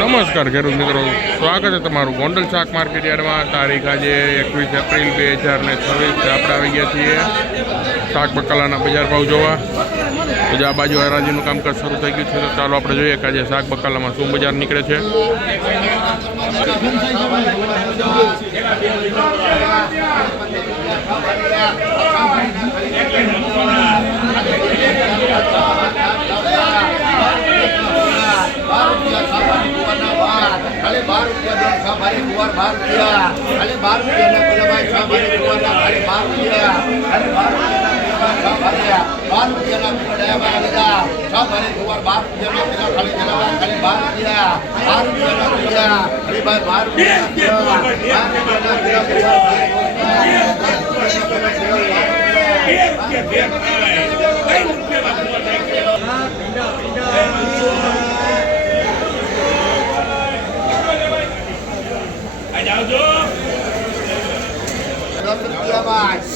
નમસ્કાર ખેડૂત મિત્રો, સ્વાગત છે તમારું ગોંડલ શાક માર્કેટ યાર્ડમાં. તારીખ આજે 21 એપ્રિલ 2026 આપણે આવી ગયા છીએ શાક બકાલાના બજાર ભાવ જોવા. તો આ બાજુ હરાજીનું કામકાજ શરૂ થઈ ગયું છે, તો ચાલો આપણે જોઈએ કે આજે શાક બકાલામાં શું બજાર નીકળે છે.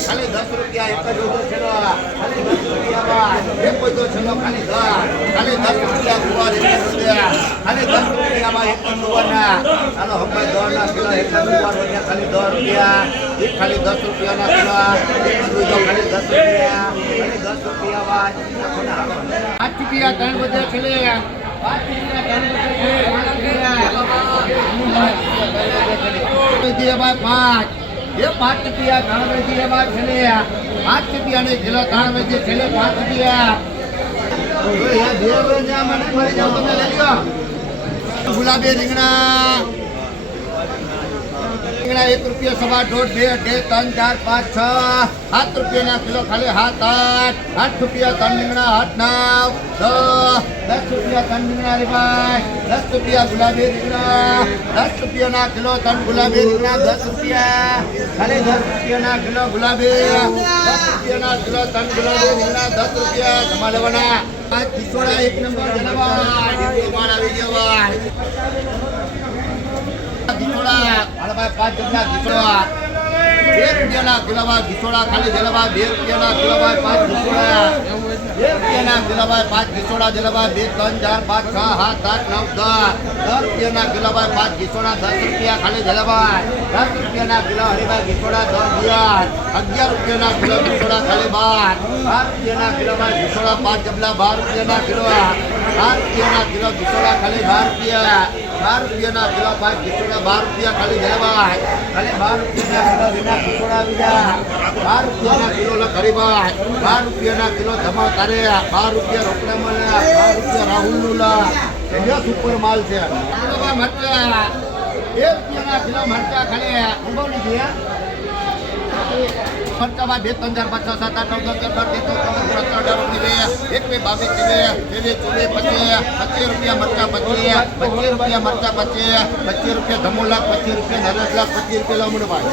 खाली 10 रुपया एक जो चलो खाली 10 रुपया में एक कोई तो चलो खाली 10 खाली 10 रुपया गुवार एक रुपया खाली 10 रुपया में एक गुवार ना चलो हम भाई 2 ना किलो एक गुवार हो गया खाली 2 रुपया एक खाली 10 रुपया ना किलो एक तो खाली 10 रुपया खाली 10 रुपया में 5 रुपया 3 बजे चले 5 रुपया 3 बजे दिए भाई 5 ये 5 रुपया 3 बजे बाद चले 5 रुपया ने किलो 3 बजे चले 5 रुपया तो ये देव ने મને મરી જાવ તમે લઈ લ્યો ગુલાબી રીંગણા 1 रुपया सवा 1.5 2 3 4 5 6 7 रुपया ना किलो खाली 7 8 रुपया 3 રીંગણા 8 9 10 रुपया 3 રીંગણા रे भाई 10 रुपया गुलाबी રીંગણા 10 रुपया ना किलो 3 गुलाबी રીંગણા 10 रुपया खाली 10 रुपया ना किलो गुलाबी 10 रुपया ना किलो 3 गुलाबी રીંગણા 10 रुपया તમારે લેવાના આ કિશોરા 1 નંબર જનવા ડીપી માર આવી ગયો ભાઈ घिसोड़ा अरे भाई 5 रुपया घिसोड़ा 2 रुपया ना किलो भाई घिसोड़ा खाली जलवा 2 रुपया ना किलो भाई 5 घिसोड़ा 2 रुपया ना किलो भाई 5 घिसोड़ा जलवा 2 3 4 5 6 7 8 9 10 रुपया ना किलो भाई 5 घिसोड़ा 10 रुपया खाली जलवा 10 रुपया ना किलो हरी भाई घिसोड़ा 11 रुपया ना किलो घिसोड़ा खाली 12 रुपया ना किलो भाई घिसोड़ा 5 जबला 12 रुपया ना किलो 8 रुपया ना किलो घिसोड़ा खाली 12 रुपया 12 रुपया ना किलो भाई घिसोड़ा 12 रुपया खाली जलवा खाली 12 रुपया ना किलो बिना घिसोड़ा बीजा 12 रुपया ना किलो ला खरीबा 12 रुपया ना किलो जमा करे 12 रुपया रोकड़ा મળે 12 रुपया રાહુલ નુલા એ સુપર માલ છે મરચા 1 रुपया ना किलो मरचा खाली ઉંબોલી છે मरचा भाई 2 3 4 5 6 7 8 9 10 11 12 13 14 15 16 17 25 रुपया मरचा 25 रुपया मरचा 25 रुपया धमोला 25 रुपया नरेश लाख 25 रुपया लामड़ भाई